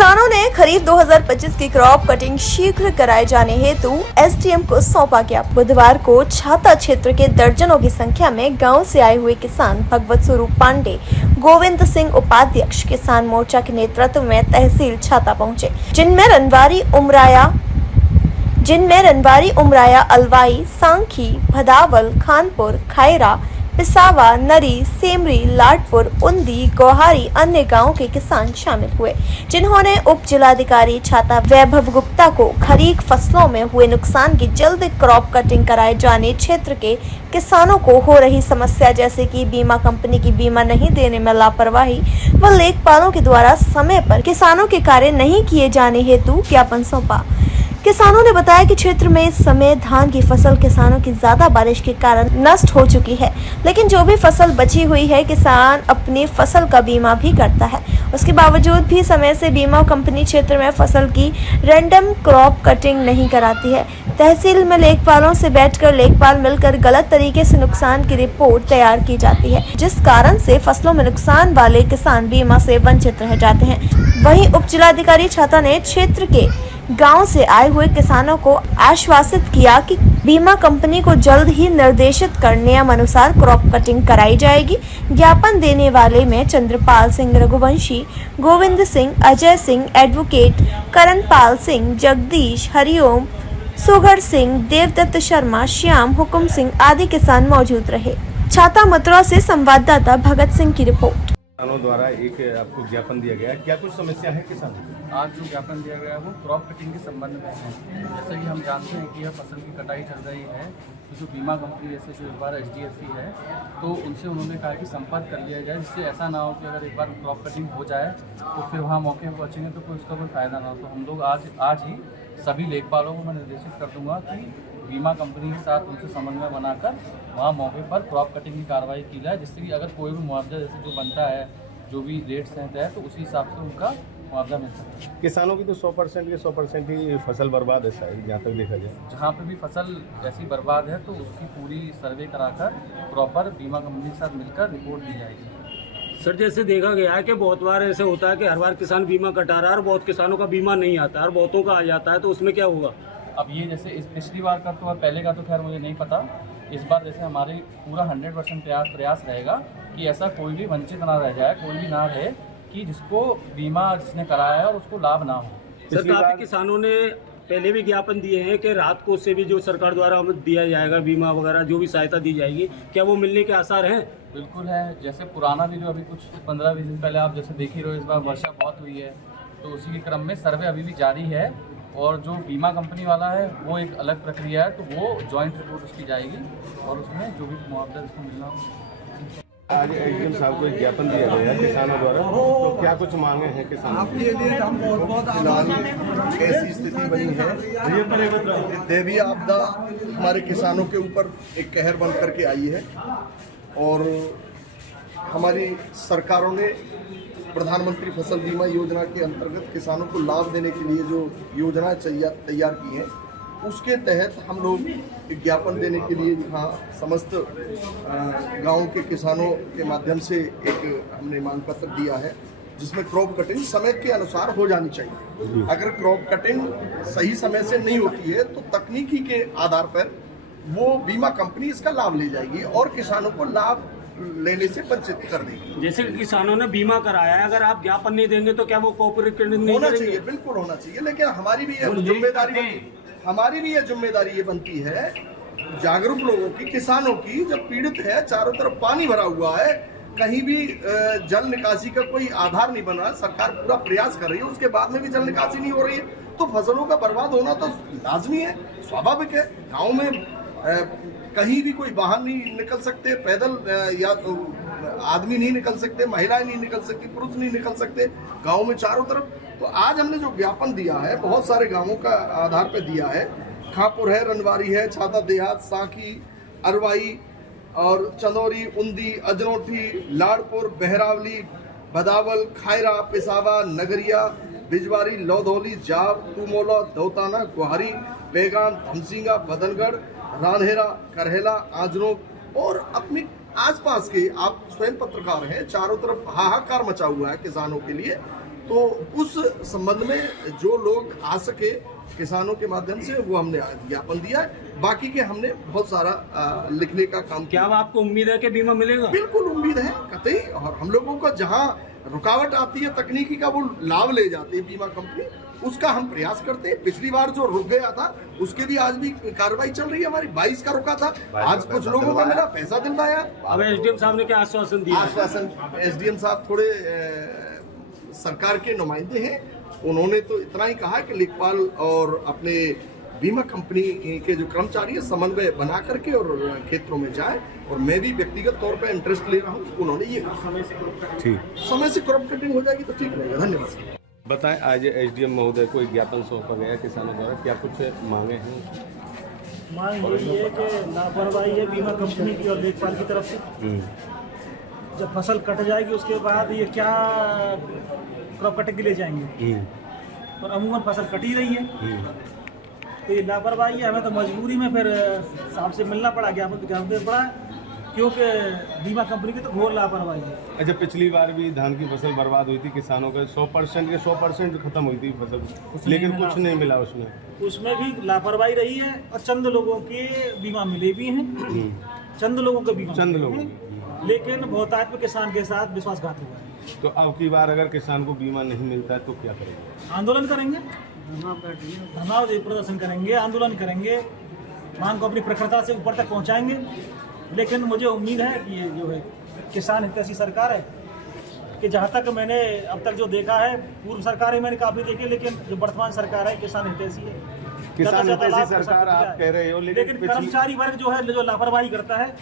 किसानों ने खरीफ 2025 की क्रॉप कटिंग शीघ्र कराए जाने हेतु एसडीएम को सौंपा गया। बुधवार को छाता क्षेत्र के दर्जनों की संख्या में गांव से आए हुए किसान भगवत स्वरूप पांडे, गोविंद सिंह उपाध्यक्ष किसान मोर्चा के नेतृत्व में तहसील छाता पहुंचे, जिनमें रनवारी, उमराया, अलवाई, सांखी, भदावल, खानपुर, खायरा, पिसावा, नरी, सेमरी, लाडपुर, उंदी, गोहारी अन्य गांवों के किसान शामिल हुए, जिन्होंने उप जिलाधिकारी छाता वैभव गुप्ता को खरीफ फसलों में हुए नुकसान की जल्द क्रॉप कटिंग कराए जाने, क्षेत्र के किसानों को हो रही समस्या जैसे कि बीमा कंपनी की बीमा नहीं देने में लापरवाही व लेखपालों के द्वारा समय पर किसानों के कार्य नहीं किए जाने हेतु ज्ञापन सौंपा। किसानों ने बताया कि क्षेत्र में इस समय धान की फसल किसानों की ज्यादा बारिश के कारण नष्ट हो चुकी है, लेकिन जो भी फसल बची हुई है किसान अपनी फसल का बीमा भी करता है। उसके बावजूद भी समय से बीमा कंपनी क्षेत्र में फसल की रैंडम क्रॉप कटिंग नहीं कराती है। तहसील में लेखपालों से बैठकर लेखपाल मिलकर गलत तरीके से नुकसान की रिपोर्ट तैयार की जाती है, जिस कारण से फसलों में नुकसान वाले किसान बीमा से वंचित रह जाते हैं। वहीं उप जिलाधिकारी छाता ने क्षेत्र के गांव से आए हुए किसानों को आश्वासित किया कि बीमा कंपनी को जल्द ही निर्देशित कर नियम अनुसार क्रॉप कटिंग कराई जाएगी। ज्ञापन देने वाले में चंद्रपाल सिंह रघुवंशी, गोविंद सिंह, अजय सिंह, एडवोकेट करणपाल सिंह, जगदीश, हरिओम, सुगर सिंह, देवदत्त शर्मा, श्याम, हुकुम सिंह आदि किसान मौजूद रहे। छाता मथुरा से संवाददाता भगत सिंह की रिपोर्ट। किसानों द्वारा एक आपको ज्ञापन दिया गया, क्या कुछ समस्या है किसान? आज जो ज्ञापन दिया गया है वो क्रॉप कटिंग के संबंध में है। जैसे कि हम जानते हैं कि यह फसल की कटाई चल रही है, तो जो बीमा कंपनी जैसे जो एक बार HDFC है, तो उनसे उन्होंने कहा कि संपर्क कर लिया जाए, जिससे ऐसा ना हो कि अगर एक बार क्रॉप कटिंग हो जाए तो फिर वहाँ मौके पर पहुँचेंगे तो कोई उसका कोई फ़ायदा ना हो। तो हम लोग आज ही सभी लेखपालों को मैं निर्देशित कर दूंगा कि बीमा कंपनी के साथ उनसे समन्वय बनाकर वहाँ मौके पर क्रॉप कटिंग की कार्रवाई की जाए, जिससे कि अगर कोई भी मुआवजा जैसे जो बनता है, जो भी रेट्स हैं तय, तो उसी हिसाब से उनका मुआवजा मिल सकता है। किसानों की तो 100% ही फसल बर्बाद है शायद, जहाँ तक देखा जाए। जहाँ पे भी फसल ऐसी बर्बाद है तो उसकी पूरी सर्वे कराकर प्रॉपर बीमा कंपनी के साथ मिलकर रिपोर्ट दी जाएगी। सर, जैसे देखा गया है कि बहुत बार ऐसे होता है कि हर बार किसान बीमा कटा रहा है और बहुत किसानों का बीमा नहीं आता है और बहुतों का आ जाता है, तो उसमें क्या होगा? अब ये जैसे इस पिछली बार का तो और पहले का तो खैर मुझे नहीं पता। इस बार जैसे हमारे पूरा 100% प्रयास रहेगा कि ऐसा कोई भी वंचित ना रह जाए, कोई भी ना रहे कि जिसको बीमा जिसने कराया है और उसको लाभ ना हो। सर, काफ़ी किसानों ने पहले भी ज्ञापन दिए हैं कि राहत कोष से भी जो सरकार द्वारा हमें दिया जाएगा बीमा वगैरह जो भी सहायता दी जाएगी, क्या वो मिलने के आसार हैं? बिल्कुल है। जैसे पुराना भी जो अभी कुछ 15-20 दिन पहले आप जैसे देख ही रहे हो, इस बार वर्षा बहुत हुई है, तो उसी के क्रम में सर्वे अभी भी जारी है। और जो बीमा कंपनी वाला है वो एक अलग प्रक्रिया है, तो वो जॉइंट रिपोर्ट उसकी जाएगी और उसमें जो भी मुआवजा जिसको मिलना हो। आज एसडीएम साहब को एक ज्ञापन दिया गया किसानों द्वारा, तो क्या कुछ मांगे हैं किसानों आपके लिए हम बहुत फिलहाल ऐसी स्थिति बनी है, दैवीय आपदा हमारे किसानों के ऊपर एक कहर बन करके आई है और हमारी सरकारों ने प्रधानमंत्री फसल बीमा योजना के अंतर्गत किसानों को लाभ देने के लिए जो योजना तैयार की है, उसके तहत हम लोग एक ज्ञापन देने के लिए यहाँ समस्त गांव के किसानों के माध्यम से एक हमने मांग पत्र दिया है, जिसमें क्रॉप कटिंग समय के अनुसार हो जानी चाहिए। अगर क्रॉप कटिंग सही समय से नहीं होती है तो तकनीकी के आधार पर वो बीमा कंपनी इसका लाभ ले जाएगी और किसानों को लाभ लेने से वंचित कर देगी। जैसे कि किसानों ने बीमा कराया है, अगर आप ज्ञापन नहीं देंगे तो क्या वो कोऑपरेट नहीं होना चाहिए? बिल्कुल होना चाहिए, लेकिन हमारी भी ये जिम्मेदारी बनती है जागरूक लोगों की, किसानों की। जब पीड़ित है, चारों तरफ पानी भरा हुआ है, कहीं भी जल निकासी का कोई आधार नहीं बना, सरकार पूरा प्रयास कर रही है, उसके बाद में भी जल निकासी नहीं हो रही है, तो फसलों का बर्बाद होना तो लाजमी है, स्वाभाविक है। गाँव में कहीं भी कोई बाहर नहीं निकल सकते, पैदल या तो आदमी नहीं निकल सकते, महिलाएं नहीं निकल सकती, पुरुष नहीं निकल सकते गाँव में चारों तरफ। तो आज हमने जो ज्ञापन दिया है बहुत सारे गांवों का आधार पर दिया है, खापुर है, रनवारी है, छाता देहात, सांखी, अरवाई और चंदौरी, उंदी, अजनोठी, लाडपुर, बहरावली, भदावल, खायरा, पिसावा, नगरिया, बिजवारी, लौधौली, जाव, तुमोला, दौताना, गुहारी, बेगाम, धमसिंगा, बदनगढ़, रानहेरा, करहेला, आजनो और अपने आसपास के, आप स्वयं पत्रकार हैं, चारों तरफ हाहाकार मचा हुआ है किसानों के लिए। तो उस संबंध में जो लोग आ सके किसानों के माध्यम से वो हमने ज्ञापन दिया है। बाकी के हमने बहुत सारा लिखने का काम क्या अब आपको उम्मीद है कि बीमा मिलेगा? बिल्कुल उम्मीद है कतई। और हम लोगों को जहां रुकावट आती है तकनीकी का वो लाभ ले जाती है बीमा कंपनी, उसका हम प्रयास करते हैं। पिछली बार जो रुक गया था उसके भी आज भी कार्रवाई चल रही है हमारी। 22 का रुका था, आज कुछ लोगों को मिला, पैसा दिलवाया। अब एसडीएम साहब ने क्या आश्वासन दिया? आश्वासन एसडीएम साहब थोड़े सरकार के नुमाइंदे हैं, उन्होंने तो इतना ही कहा कि लेखपाल और अपने बीमा कंपनी के जो कर्मचारी है समन्वय बना करके और क्षेत्रों में जाए। और मैं भी व्यक्तिगत तौर पे इंटरेस्ट ले रहा हूँ, उन्होंने ये समय से क्रॉप कटिंग हो जाएगी तो ठीक रहेगा। धन्यवाद। बताएं, आज एसडीएम महोदय को एक ज्ञापन सौंपा गया किसानों द्वारा, क्या कुछ मांगे हैं? मांग यही है कि लापरवाही है बीमा कंपनी की और लेखपाल की तरफ से। जब फसल कट जाएगी उसके बाद ये क्या क्रॉप कटिंग के लिए जाएंगे, और अमूमन फसल कट ही रही है। तो ये लापरवाही है, हमें तो मजबूरी में फिर साहब से मिलना पड़ा, ज्ञापन देना पड़ा, क्योंकि बीमा कंपनी की तो घोर लापरवाही है। अच्छा, पिछली बार भी धान की फसल बर्बाद हुई थी किसानों का 100% खत्म हुई थी फसल, लेकिन कुछ नहीं मिला उसमें। उसमें भी लापरवाही रही है और चंद लोगों के बीमा मिले भी हैं, चंद लोगों के बीमा चंद मिले लोगों हैं, लेकिन बहुतायत में किसान के साथ विश्वासघात हुआ है। तो अब की बार अगर किसान को बीमा नहीं मिलता है तो क्या करेंगे? आंदोलन करेंगे, धरना प्रदर्शन करेंगे, आंदोलन करेंगे, मांग को अपनी प्रखरता से ऊपर तक पहुंचाएंगे। लेकिन मुझे उम्मीद है कि ये जो है किसान हितैषी सरकार है, कि जहाँ तक मैंने अब तक जो देखा है, पूर्व सरकारें मैंने काफ़ी देखी, लेकिन जो वर्तमान सरकार है किसान हितैषी है। किसान हितैषी सरकार आप कह रहे हो, लेकिन कर्मचारी वर्ग जो है जो लापरवाही करता है,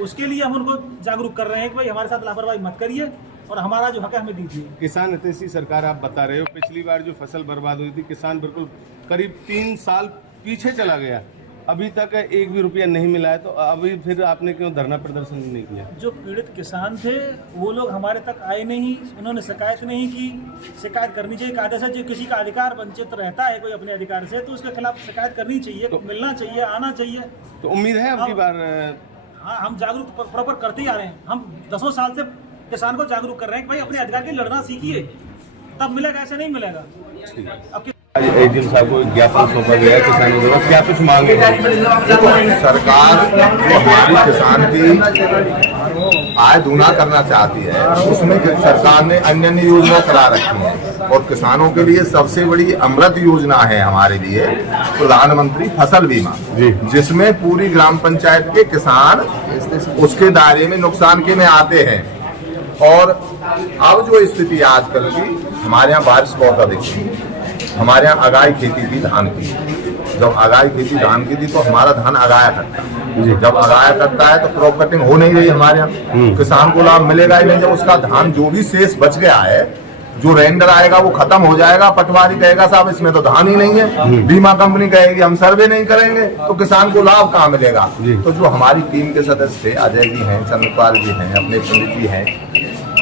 उसके लिए हम उनको जागरूक कर रहे हैं कि भाई हमारे साथ लापरवाही मत करिए और हमारा जो हक है हमें दीजिए। किसान हितैषी सरकार आप बता रहे हो, पिछली बार जो फसल बर्बाद हुई थी किसान बिल्कुल करीब 3 साल पीछे चला गया, अभी तक 1 भी रुपया नहीं मिला है। तो अभी फिर आपने क्यों धरना प्रदर्शन नहीं किया? जो पीड़ित किसान थे वो लोग हमारे तक आए नहीं, उन्होंने शिकायत नहीं की। शिकायत करनी चाहिए, कायदे से जो किसी का अधिकार वंचित रहता है कोई अपने अधिकार से, तो उसके खिलाफ शिकायत करनी चाहिए, तो मिलना चाहिए, आना चाहिए। तो उम्मीद है अब की बार? हाँ, हम जागरूक प्रॉपर करते ही आ रहे हैं। हम 10 साल से किसान को जागरूक कर रहे हैं कि भाई अपने अधिकार के लिए लड़ना सीखिए, तब मिलेगा, ऐसे नहीं मिलेगा। अब आज एसडीएम साहब को ज्ञापन सौंपा गया है किसानों द्वारा, क्या कुछ मांगे? सरकार जो हमारी किसान की आय दूना करना चाहती है, उसमें सरकार ने अन्य अन्य योजना चला रखी है। और किसानों के लिए सबसे बड़ी अमृत योजना है हमारे लिए प्रधानमंत्री फसल बीमा, जिसमें पूरी ग्राम पंचायत के किसान उसके दायरे में नुकसान के में आते हैं। और अब जो स्थिति है आजकल की, हमारे यहाँ बारिश बहुत अधिक थी, हमारे यहाँ अगाई खेती थी धान की। जब अगाई खेती धान की थी तो हमारा धान अगाया करता है, जब अगाया करता है तो क्रॉप कटिंग हो नहीं रही हमारे यहाँ, किसान को लाभ मिलेगा ही नहीं। जब उसका धान जो भी शेष बच गया है, जो रेंडर आएगा वो खत्म हो जाएगा, पटवारी कहेगा साहब इसमें तो धान ही नहीं है, बीमा कंपनी कहेगी हम सर्वे नहीं करेंगे, तो किसान को लाभ कहाँ मिलेगा? तो जो हमारी टीम के सदस्य थे, अजय जी हैं, चंद्रपाल जी हैं, अपने पंडित जी हैं,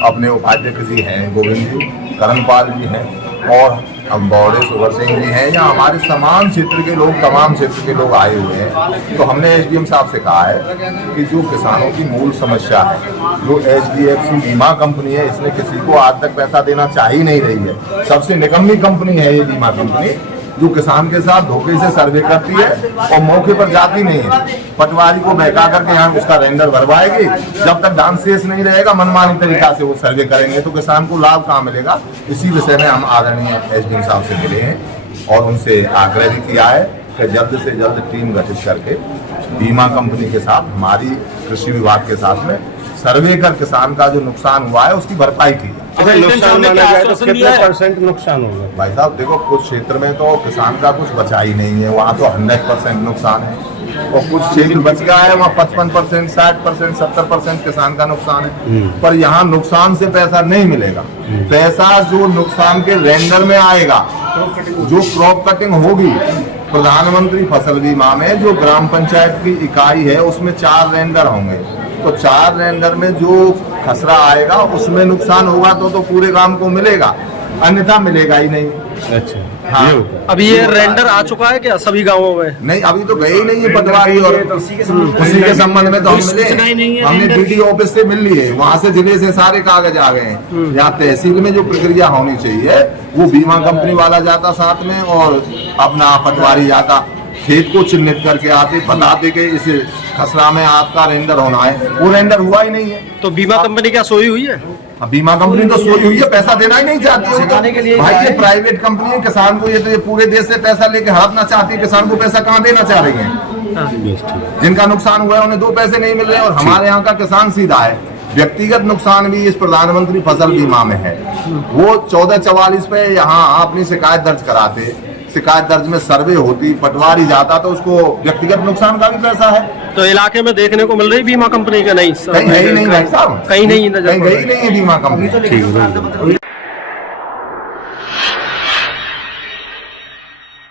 अपने उपाध्यक्ष जी हैं, गोविंद जी, करणपाल जी हैं, और हम बौड़े सुभर सिंह जी हैं, या हमारे समान क्षेत्र के लोग, तमाम क्षेत्र के लोग आए हुए हैं। तो हमने एसडीएम साहब से कहा है कि जो किसानों की मूल समस्या है, जो एचडीएफसी बीमा कंपनी है, इसने किसी को आज तक पैसा देना चाह ही नहीं रही है। सबसे निकम्मी कंपनी है ये बीमा कंपनी, जो किसान के साथ धोखे से सर्वे करती है और मौके पर जाती नहीं है, पटवारी को बहका करके यहाँ उसका रेंडर भरवाएगी। जब तक धान शेष नहीं रहेगा मनमानी तरीका से वो सर्वे करेंगे, तो किसान को लाभ कहाँ मिलेगा? इसी विषय में हम आदरणीय एसडीएम साहब से मिले हैं और उनसे आग्रह भी किया है कि जल्द से जल्द टीम गठित करके बीमा कंपनी के साथ, हमारी कृषि विभाग के साथ में सर्वे कर किसान का जो नुकसान हुआ है उसकी भरपाई की। नुकसान माना जाए तो कितने % नुकसान होगा? भाई साहब देखो, कुछ क्षेत्र में तो किसान का कुछ बचा ही नहीं है, वहाँ तो 100% नुकसान है, और कुछ क्षेत्र बच गया है वहाँ 55%, 60%, 70% किसान का नुकसान है। पर यहाँ नुकसान से पैसा नहीं मिलेगा, पैसा जो नुकसान के रेंडर में आएगा, जो क्रॉप कटिंग होगी प्रधानमंत्री फसल बीमा में, जो ग्राम पंचायत की इकाई है उसमें 4 रेंडर होंगे, तो 4 रेंडर में जो खसरा आएगा उसमें नुकसान होगा तो पूरे गांव को मिलेगा, अन्यथा मिलेगा ही नहीं। अच्छा, हाँ। अभी ये रेंडर आ चुका है क्या सभी गांवों में? नहीं, अभी तो गए ही नहीं है पटवारी, और उसी के संबंध में तो हम मिले, हमने डीडी ऑफिस से मिल लिए, वहाँ से जिले से सारे कागज आ गए हैं। यहाँ तहसील में जो प्रक्रिया होनी चाहिए वो बीमा कंपनी वाला जाता साथ में, और अपना पटवारी जाता, खेत को चिन्हित करके आते, बताते कि इस खसरा में आपका रेंडर होना है, वो रेंडर हुआ ही नहीं है। तो बीमा कंपनी क्या सोई हुई है? अब बीमा कंपनी तो सोई हुई है, पैसा देना ही नहीं चाहती है। भाई ये प्राइवेट कंपनी है, किसान को ये पूरे देश से पैसा लेके हड़पना चाहती है, किसान को पैसा कहाँ देना चाह रही है? जिनका नुकसान हुआ है उन्हें 2 पैसे नहीं मिल रहे, और हमारे यहाँ का किसान सीधा है। व्यक्तिगत नुकसान भी इस प्रधानमंत्री फसल बीमा में है। वो 1444 पे यहाँ अपनी शिकायत दर्ज कराते, शिकायत दर्ज में सर्वे होती, पटवारी जाता, तो उसको व्यक्तिगत नुकसान का भी पैसा है। तो इलाके में देखने को मिल रही बीमा कंपनी का नहीं? कहीं है ही नहीं भाई साहब, कहीं नहीं नजर कहीं गई नहीं है बीमा कंपनी।